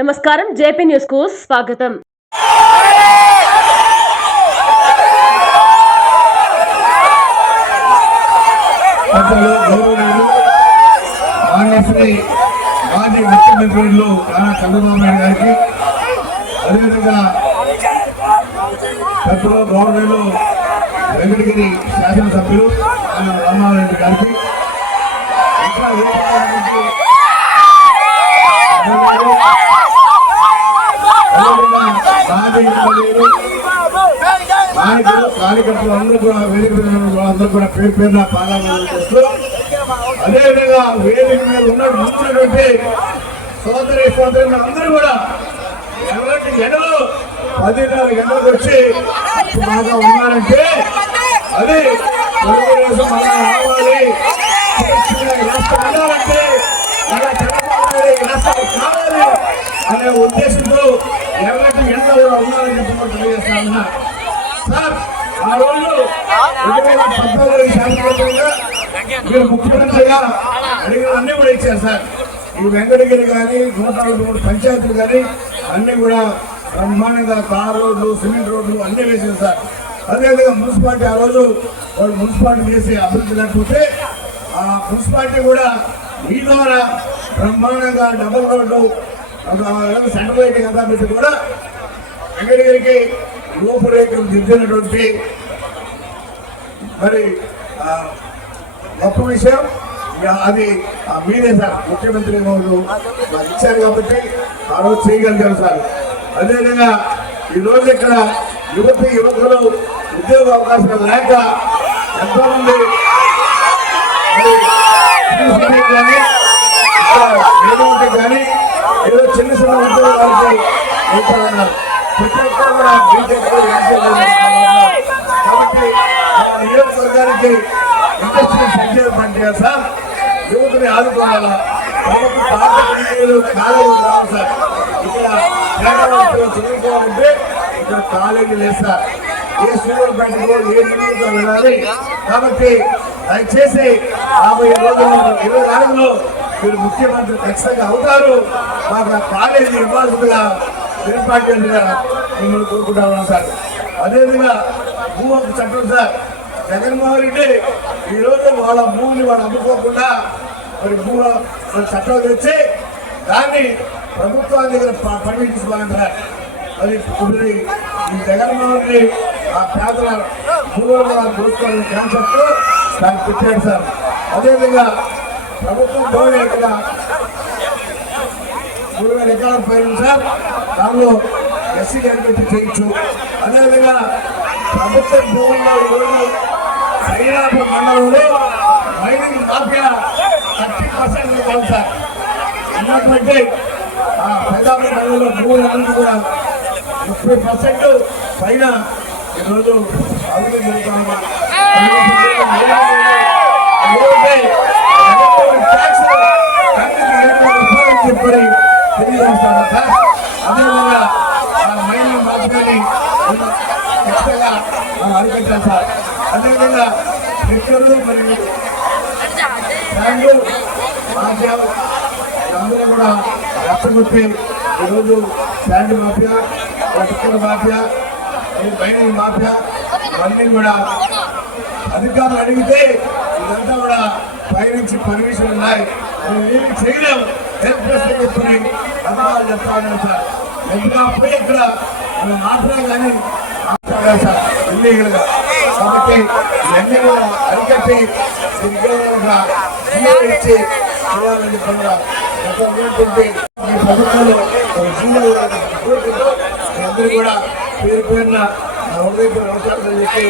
నమస్కారం, JP news కు స్వాగతం. మాజీ ముఖ్యమంత్రులు చంద్రబాబు నాయుడు గారికి, అదేవిధంగా పెద్దలు గౌరవనీయులు వెంకటగిరి శాసనసభ్యులు రామారెడ్డి గారికి, ఇంకా కార్యకర్తలు అందరూ కూడా వేదిక అందరూ కూడా పేరు పేరున పాదాలు చేస్తూ, అదేవిధంగా వేదిక మీద ఉన్నటువంటి సోదరి అందరూ కూడా ఎవరికి ఎండలు 14 గంటలకు వచ్చి బాగా ఉన్నారంటే అది తెలుగుదేశం అలా రావాలి, ఉండాలంటే అలా కావాలి అనే ఉద్దేశంతో ఎవరికి ఎంత కూడా ఉన్నారని చెప్పి తెలియజేస్తా. సార్, ఆ రోజు 2014 శాసనసభ్యులుగా మీరు ముఖ్యమంత్రిగా అడిగిన అన్ని కూడా ఇచ్చారు సార్. ఈ వెంకటగిరి కానీ 103 పంచాయతీలు కానీ అన్ని కూడా బ్రహ్మాండంగా తార్ రోడ్లు, సిమెంట్ రోడ్లు అన్ని వేసారు సార్. అదేవిధంగా మున్సిపాలిటీ ఆ రోజు వాళ్ళు మున్సిపాలిటీ వేసి అభివృద్ధి లేకపోతే ఆ మున్సిపాలిటీ కూడా ఈ ద్వారా బ్రహ్మాండంగా డబుల్ రోడ్లు, సెంట్రల్ లైటింగ్ అంతా పెట్టి కూడా వెంకటగిరికి రూపురేఖలు దిద్దినటువంటి మరి గొప్ప విషయం. అది మీరే సార్ ముఖ్యమంత్రి వాళ్ళు ఇచ్చారు కాబట్టి ఆ రోజు చేయగలిగారు సార్. అదేవిధంగా ఈరోజు ఇక్కడ యువకులు ఉద్యోగ అవకాశాలు లేక ఎంతోమంది కానీ ఏదో చిన్న చిన్న ఉద్యోగాలకి వెళ్తారన్నారు. ప్రతి ఒక్కరు కూడా కాబట్టి నియోజకవర్గానికి ఇండస్ట్రియల్ సంక్షేమ పనిచేయాలి సార్. యువకుని ఆదుకోవాలా. కాబట్టి పాత పనిచేయలు కాలేజీలు రావాలి సార్. ఇక్కడ పేదవాళ్ళు చదువుకోవాలంటే ఇక్కడ కాలేజీ లేదు సార్. ఏ స్కూల్ బయటకు ఏ నియోజకవర్గం వెళ్ళాలి. కాబట్టి దయచేసి 50 రోజుల్లో 24లో మీరు ముఖ్యమంత్రి ఖచ్చితంగా అవుతారు. మాకు ఆ కాలేజీ ఇవ్వాల్సిందిగా ఏర్పాటుగా మిమ్మల్ని కోరుకుంటా సార్. అదేవిధంగా భూ హక్కు చట్టం సార్. జగన్మోహన్ రెడ్డి ఈరోజు వాళ్ళ భూమిని వాళ్ళు అమ్ముకోకుండా మరి భూ చట్టం తెచ్చి దాన్ని ప్రభుత్వాల దగ్గర పర్మిట్ తీసుకోవాలంటారు. అది ఈ జగన్మోహన్ రెడ్డి ఆ పేదల భూములను దోచుకోవాలని కాన్సెప్ట్ దాన్ని పెట్టాడు సార్. అదేవిధంగా ప్రభుత్వం భూమి ఇక్కడ 3000 ఎకరాల పైన సార్. దానిలో ఎస్సీ పెట్టి చేయొచ్చు. అదేవిధంగా ప్రభుత్వ భూముల్లో ఈరోజు సైనాపూర్ మండలంలో మైనింగ్ మాఫియా 30% కాదు సార్. ఉన్నటువంటి ఆ పెద్దాపురం మండలంలో భూములన్నీ కూడా 30% పైన ఈరోజు అభివృద్ధి జరుగుతుంది. చెప్పని తెలియజేస్తాను సార్. అదేవిధంగా మైనింగ్ మార్చుకొని ఖచ్చితంగా మనం అరికట్టాం సార్. అదేవిధంగా రిక్షలు మరియు బ్యాండ్లు మాఫియాలు అందరూ కూడా రెచ్చగొట్టి ఈరోజు శాండ్ మాఫియా, రిక్షల మాఫియా, మైనింగ్ మాఫియా ఇవన్నీ కూడా అధికారులు అడిగితే ఇదంతా కూడా పైనుంచి పర్మిషన్ ఉన్నాయి, ఏమి చేయలేము చెప్పని అధికారులు చెప్తా ఉన్నారు సార్. ఎందుకు అప్పుడే ఇక్కడ మాత్రం కానీ సార్ ఇల్లీగల్గా. కాబట్టి ఇవన్నీ కూడా అరికట్టి ఇచ్చి చేయాలని చెప్పిన ప్రభుత్వంలో అందరూ కూడా పేరు పేరున హృదయపూర్వక నమస్కారాలు చెప్పి